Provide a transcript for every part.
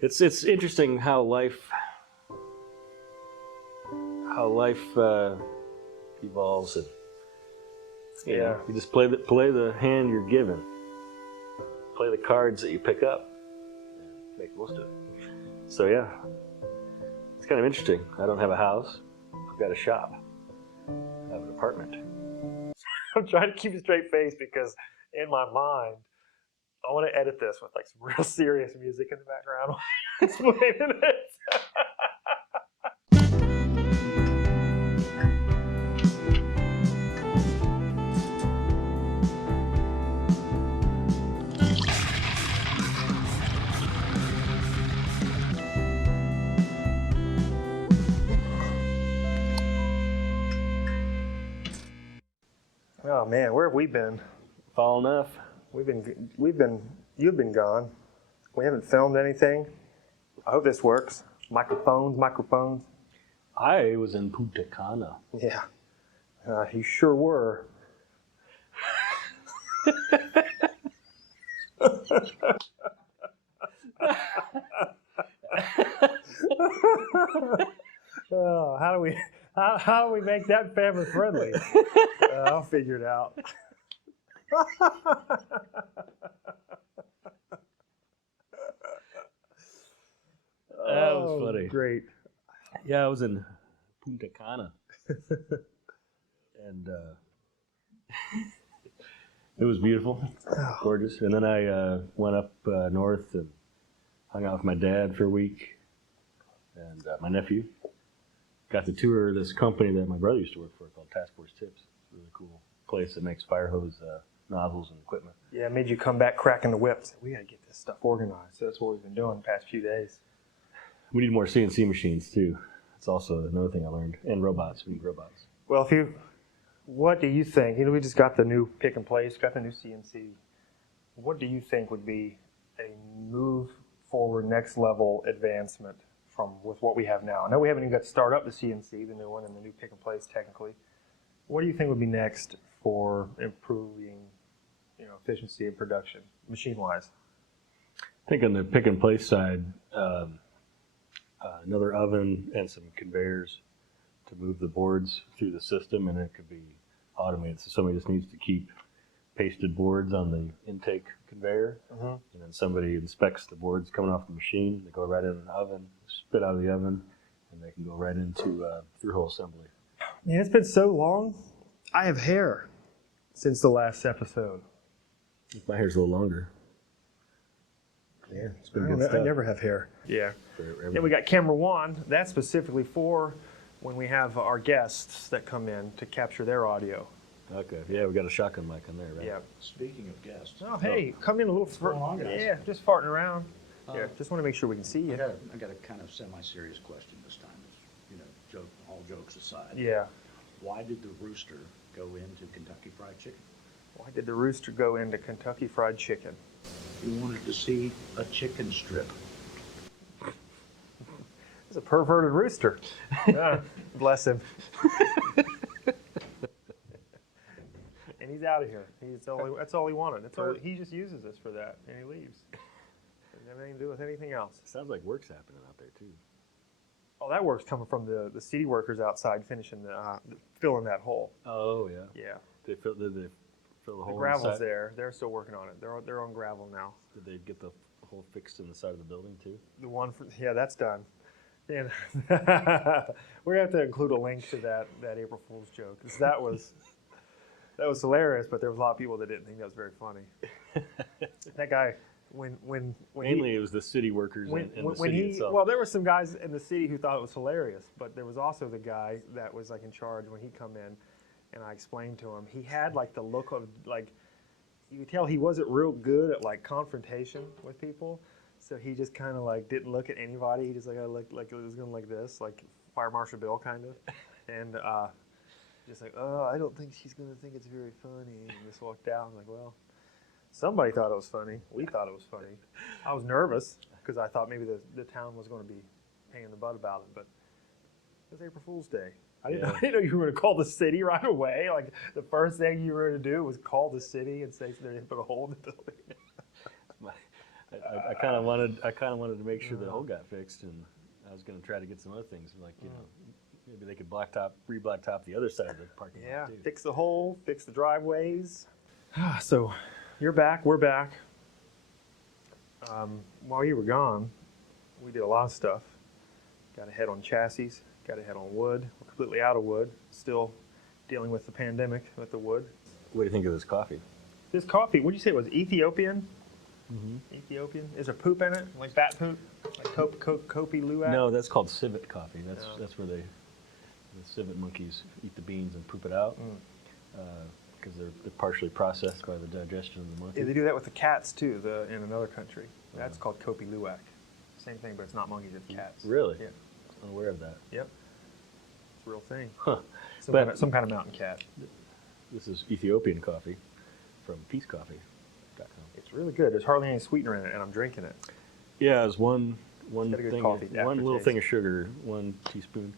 It's interesting how life evolves, and you know, you just play the hand you're given, play the cards that you pick up, and make the most of it. So yeah, it's kind of interesting. I don't have a house. I've got a shop. I have an apartment. I'm trying to keep a straight face because in my mind, I want to edit this with like some real serious music in the background while I'm explaining it. Oh man, where have we been? Fall enough. You've been gone. We haven't filmed anything. I hope this works. Microphones. I was in Punta Cana. Yeah, you sure were. Oh, how do we make that family friendly? I'll figure it out. That was funny. Great. Yeah, I was in Punta Cana, and it was beautiful, gorgeous. And then I went up north and hung out with my dad for a week, and my nephew. Got to tour this company that my brother used to work for called Task Force Tips. It's a really cool place that makes fire hose nozzles and equipment. Yeah, it made you come back cracking the whips. We got to get this stuff organized. So that's what we've been doing the past few days. We need more CNC machines too. It's also another thing I learned. And robots. We need robots. Well, what do you think? You know, we just got the new pick and place, got the new CNC. What do you think would be a move forward, next level advancement with what we have now? I know we haven't even got to start up the CNC, the new one, and the new pick and place technically. What do you think would be next for improving, efficiency and production, machine-wise? I think on the pick and place side, another oven and some conveyors to move the boards through the system, and it could be automated. So somebody just needs to keep pasted boards on the intake conveyor, and then somebody inspects the boards coming off the machine. They go right in an oven, spit out of the oven, and they can go right into through-hole assembly. Man, it's been so long. I have hair since the last episode. My hair's a little longer. Yeah, it's been good stuff. I never have hair. Yeah. Then we got camera one. That's specifically for when we have our guests that come in to capture their audio. Okay. Yeah, we got a shotgun mic on there, right? Yeah. Speaking of guests. Oh, hey, come in a little further. Yeah, just farting around. Yeah, just want to make sure we can see you. I got a kind of semi-serious question this time. All jokes aside. Yeah. Why did the rooster go into Kentucky Fried Chicken? Why did the rooster go into Kentucky Fried Chicken? He wanted to see a chicken strip. He's a perverted rooster. Bless him. And he's out of here. That's all he wanted. He just uses us for that, and he leaves. Doesn't have anything to do with anything else. Sounds like work's happening out there too. Oh, that work's coming from the city workers outside finishing filling that hole. Oh yeah. Yeah. Did they fill the hole? The gravel's there. They're still working on it. They're on gravel now. Did they get the hole fixed in the side of the building too? The one that's done. And we're gonna have to include a link to that April Fool's joke, because that was hilarious. But there was a lot of people that didn't think that was very funny. That guy. Mainly it was the city workers and the city itself. Well, there were some guys in the city who thought it was hilarious, but there was also the guy that was like in charge when he come in, and I explained to him. He had like the look of like, you could tell he wasn't real good at like confrontation with people, so he just kind of like didn't look at anybody. He just like looked like it was going like this, like Fire Marshal Bill kind of, and just like, oh, I don't think she's going to think it's very funny, and just walked out. I'm like, well. Somebody thought it was funny. We thought it was funny. I was nervous because I thought maybe the town was going to be hanging the butt about it, but it was April Fool's Day. I didn't know you were going to call the city right away. Like the first thing you were going to do was call the city and say they didn't put a hole in the building. I kind of wanted to make sure the hole got fixed, and I was going to try to get some other things, like, you know, maybe they could re-blacktop the other side of the parking Yeah, lot too. fix the hole, fix the driveways. So you're back, we're back. While you were gone, we did a lot of stuff. Got ahead on chassis, got ahead on wood. We're completely out of wood, still dealing with the pandemic with the wood. What do you think of this coffee? This coffee, what did you say it was Ethiopian? Ethiopian? Is there poop in it? Like bat poop? Like Kopi Luwak? No, that's called civet coffee. No. That's where the civet monkeys eat the beans and poop it out, because they're partially processed by the digestion of the monkey. Yeah, they do that with the cats too, in another country. That's called Kopi Luwak. Same thing, but it's not monkeys, it's cats. Really? Yeah. Unaware of that. Yep. It's a real thing. Huh. Some kind of mountain cat. This is Ethiopian coffee from peacecoffee.com. It's really good. There's hardly any sweetener in it, and I'm drinking it. Yeah, it's one got a good thing, coffee one little aftertaste. thing of sugar, 1 teaspoon,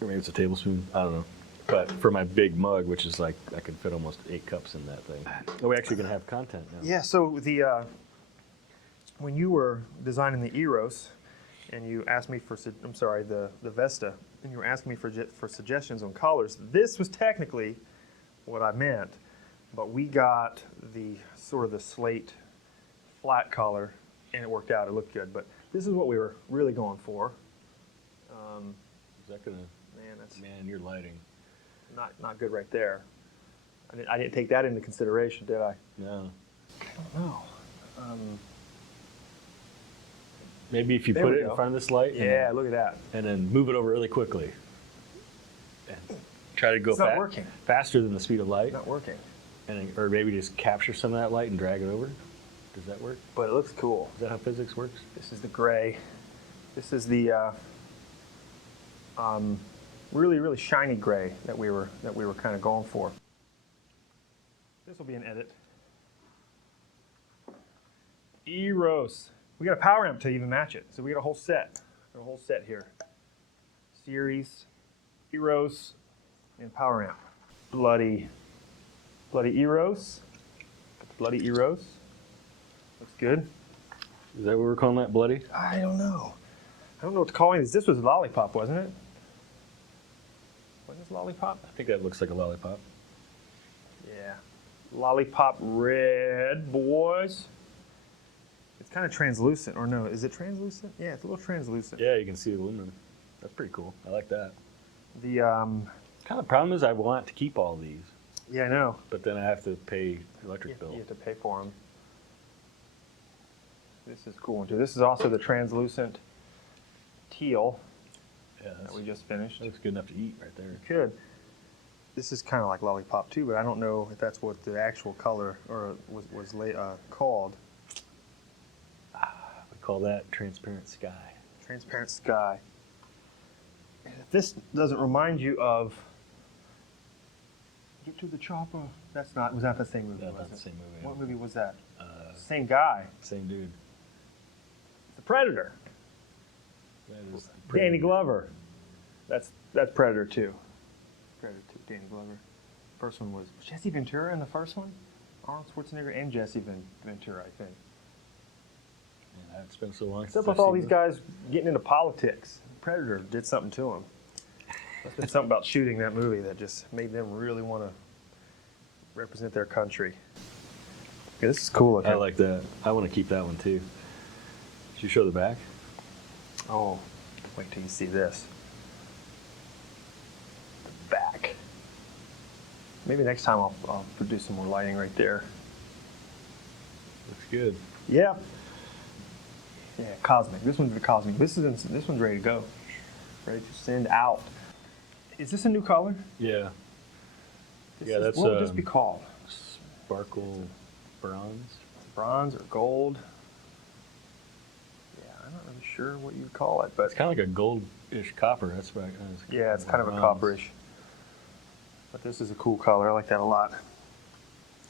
or maybe it's a tablespoon. I don't know. But for my big mug, which is like I can fit almost 8 cups in that thing. Oh, we're actually gonna have content now. Yeah. So when you were designing the Eros, and you asked me for the Vesta, and you were asking me for suggestions on colors, this was technically what I meant, but we got the sort of the slate flat color, and it worked out. It looked good, but this is what we were really going for. Is that gonna? That's Man, your lighting. not good right there. I didn't take that into consideration, did I? No. I don't know. Maybe if you There put we it in go. front of this light. Yeah, look at that. And then move it over really quickly. And try to go It's not working. faster than the speed of light. Not working, Or maybe just capture some of that light and drag it over. Does that work? but it looks cool. Is that how physics works? This is the gray. This is the really, really shiny gray that we were kind of going for. This will be an edit. Eros. We got a power amp to even match it, so we got a whole set. A whole set here. Series, Eros, and power amp. Bloody Eros. Bloody Eros. Looks good. Is that what we're calling that, bloody? I don't know. I don't know what to call it. This was Lollipop, wasn't it? Wasn't this Lollipop? I think that looks like a lollipop. Yeah. Lollipop red, boys. It's kind of translucent, or no, is it translucent? Yeah, it's a little translucent. Yeah, you can see the aluminum. That's pretty cool. I like that. The, Kind of problem is I want to keep all these, yeah, I know. but then I have to pay electric bill. You have to pay for them. This is a cool one too. This is also the translucent teal Yeah, that we just finished. that looks good enough to eat right there. Could. This is kind of like Lollipop too, but I don't know if that's what the actual color or was called. We call that transparent sky. Transparent sky. And if this doesn't remind you of Get to the Chopper. That's not. Was that the same movie? That's was not it? the same movie. What movie was that? Uh, Same guy. Same dude. The Predator. That is Danny Glover. That's Predator 2. Predator 2. Danny Glover. First one was Jesse Ventura in the first one. Arnold Schwarzenegger and Jesse Ventura, I think. Man, it's been so long. What's up since with I've all seen these this. guys getting into politics? Predator did something to them. There's been something about shooting that movie that just made them really want to represent their country. Okay, this is cool looking. I like that. I want to keep that one too. Should you show the back? Oh, wait till you see this. The back. Maybe next time I'll produce some more lighting right there. Looks good. Yeah. Yeah, cosmic. This one's the cosmic. This one's ready to go. Ready to send out. Is this a new color? Yeah. This Yeah, is- that's, what would this be called? Sparkle bronze. Bronze or gold? Yeah, I'm not really sure what you'd call it, but It's kind of like a goldish copper. That's right. yeah, it's kind of a bronze. copperish. But this is a cool color. I like that a lot.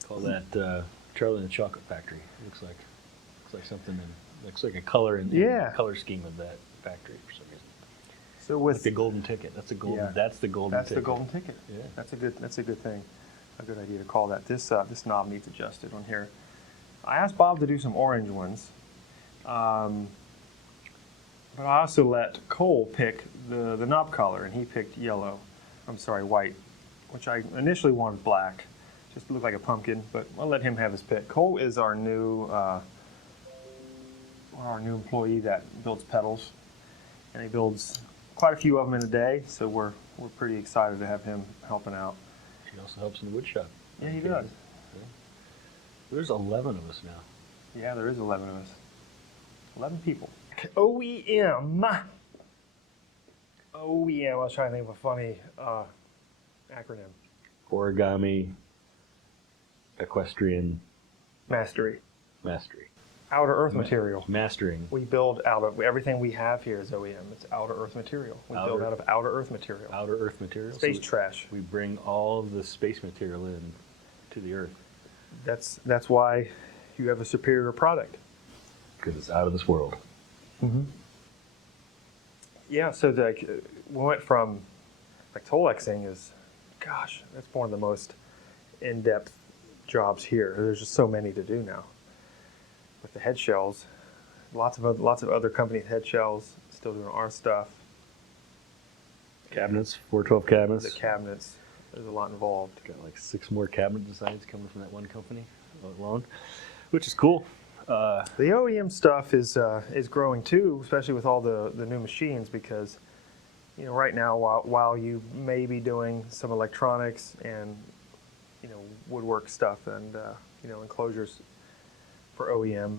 Call that Charlie and the Chocolate Factory. Looks like something in, looks like a color in Yeah. the color scheme of that factory for some reason. So Like with the golden ticket. That's the golden. Yeah. That's the golden. that's ticket. the golden ticket. Yeah. That's a good thing. A good idea to call that. This knob needs adjusted on here. I asked Bob to do some orange ones, but I also let Cole pick the knob color, and he picked yellow. I'm sorry, white, which I initially wanted black, just to look like a pumpkin. But I'll let him have his pick. Cole is our new employee that builds pedals, and he builds quite a few of them in a day. So we're pretty excited to have him helping out. He also helps in the wood shop. Yeah, he does. Yeah. There's 11 of us now. Yeah, there is 11 of us. 11 people. OEM. OEM. I was trying to think of a funny acronym. Origami, equestrian, Mastery. mastery. Outer Earth material. Mastering. We build out of everything we have here is OEM. It's outer Earth material. We build out of outer Earth material. Outer Earth material. Space So trash. we bring all of the space material in to the Earth. That's why you have a superior product. Because it's out of this world. Yeah. So we went from like Tolexing is, gosh, that's one of the most in-depth jobs here. There's just so many to do now. With the head shells, lots of other companies' head shells still doing our stuff. Cabinets, 412 cabinets. The cabinets, there's a lot involved. Got like 6 more cabinet designs coming from that one company alone, which is cool. The OEM stuff is growing too, especially with all the new machines, because right now while you may be doing some electronics and woodwork stuff and enclosures for OEM,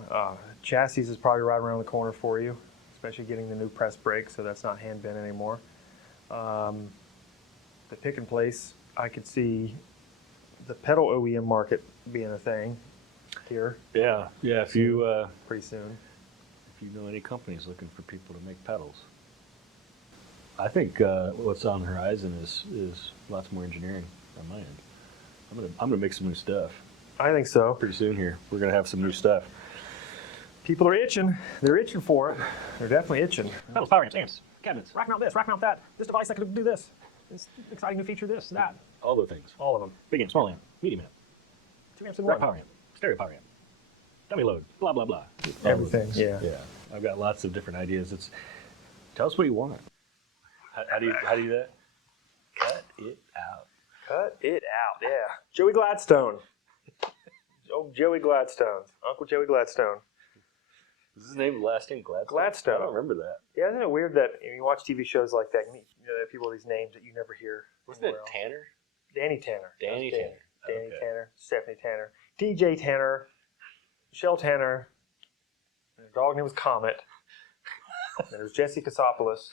chassis is probably right around the corner for you, especially getting the new press brake, so that's not hand bent anymore. The pick and place, I could see the pedal OEM market being a thing here Yeah. If you pretty soon. if you know any companies looking for people to make pedals, I think what's on the horizon is lots more engineering on my end. I'm gonna make some new stuff I think so. pretty soon here. We're gonna have some new stuff. People are itching. They're itching for it. They're definitely itching. Pedals, power amps, amps, cabinets, Rack mount this, rack mount that. This device that could do this. This exciting new feature, this, that. all those things. All of them. Big amp, small amp, medium amp, 2 amps in rack one. power amp, stereo power amp, dummy load, blah blah blah. All those Everything, things. yeah. Yeah. I've got lots of different ideas. Tell us what you want. How do you do that? Cut it out. Cut it out, yeah. Joey Gladstone. Oh, Joey Gladstone. Uncle Joey Gladstone. Is his name last name Gladstone? Gladstone. I don't remember that. Yeah, isn't it weird that you watch TV shows like that, there are people with these names that you never hear. Wasn't it anywhere else. Tanner? Danny Tanner. Danny That's Tanner. Danny Okay. Tanner. Stephanie Tanner. DJ Tanner. Michelle Tanner. And her dog name was Comet. And there was Jesse Kasopoulos.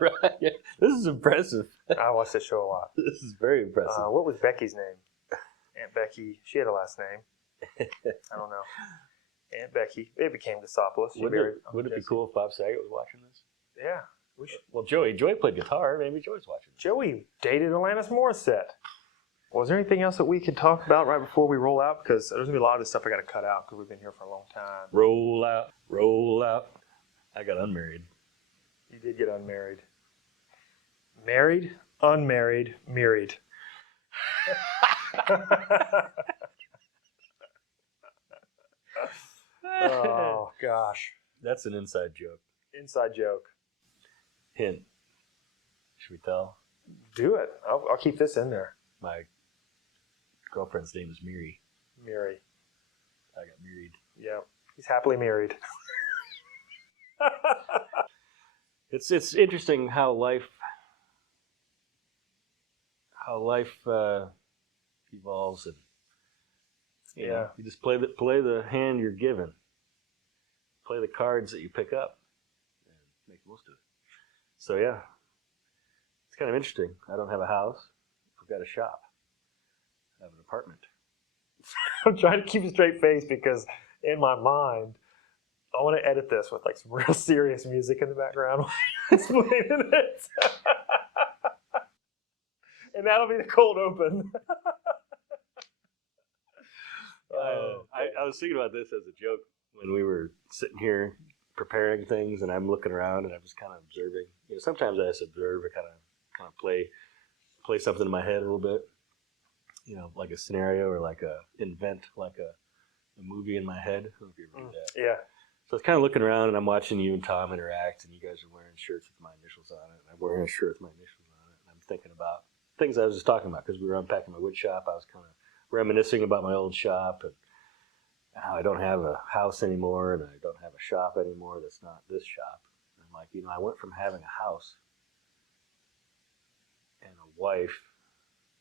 Right. Yeah. This is impressive. I watched this show a lot. This is very impressive. What was Becky's name? Aunt Becky. She had a last name. I don't know. Aunt Becky. It became Kasopoulos. She married Would it be Jesse. cool if Bob Saget was watching this? Yeah. We should. Well, Joey played guitar. Maybe Joey's watching this. Joey dated Alanis Morissette. Was there anything else that we could talk about right before we roll out? Because there's going to be a lot of this stuff I got to cut out because we've been here for a long time. Roll out, roll out. I got unmarried. You did get unmarried. Married, unmarried, married. Oh, gosh. That's an inside joke. Inside joke. Hint. Should we tell? Do it. I'll keep this in there. My girlfriend's name is Miri. Mary. I got married. Yeah. He's happily married. It's interesting how life evolves, and you know, you just play the hand you're given, play the cards that you pick up, and make the most of it. So yeah, it's kind of interesting. I don't have a house. I've got a shop. I have an apartment. I'm trying to keep a straight face because in my mind, I want to edit this with like some real serious music in the background explaining it. And that'll be the cold open. I was thinking about this as a joke when we were sitting here preparing things, and I'm looking around and I'm just kind of observing. You know, sometimes I just observe or kind of play something in my head a little bit. You know, like a scenario or like invent like a a movie in my head. I don't know if you ever do that. Yeah. So I was kind of looking around, and I'm watching you and Tom interact, and you guys are wearing shirts with my initials on it, and I'm wearing a shirt with my initials on it, and I'm thinking about things I was just talking about because we were unpacking my wood shop. I was kind of reminiscing about my old shop and how I don't have a house anymore, and I don't have a shop anymore that's not this shop. And I'm like, I went from having a house and a wife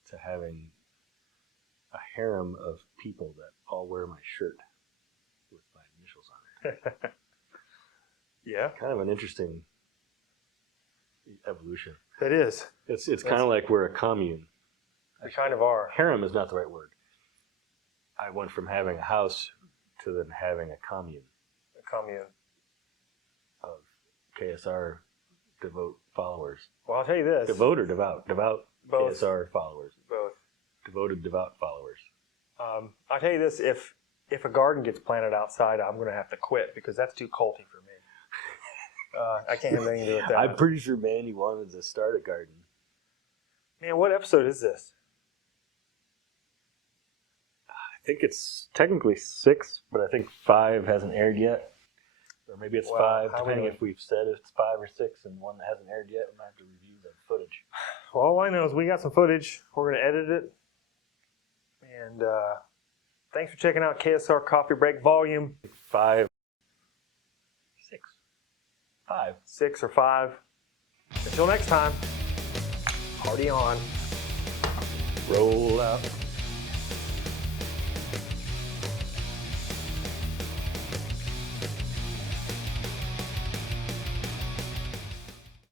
to having a harem of people that all wear my shirt with my initials on it. Yeah. Kind of an interesting evolution. It is. It's kind of like we're a commune. We kind of are. Harem is not the right word. I went from having a house to then having a commune A commune. of KSR devote followers. Well, I'll tell you this. Devote or devout? Devout Both. KSR followers. Both. Devoted devout followers. I'll tell you this. If a garden gets planted outside, I'm going to have to quit because that's too culty for me. I can't have anything to do with that. I'm pretty sure Mandy wanted to start a garden. Man, what episode is this? I think it's technically 6, but I think 5 hasn't aired yet. Or maybe it's Wow, 5, how depending many? if we've said it's 5 or 6, and one that hasn't aired yet, we might have to review the footage. Well, all I know is we got some footage. We're going to edit it. And thanks for checking out KSR Coffee Break Volume 5, 6, 5. 6 or 5. Until next time, party on. Roll out.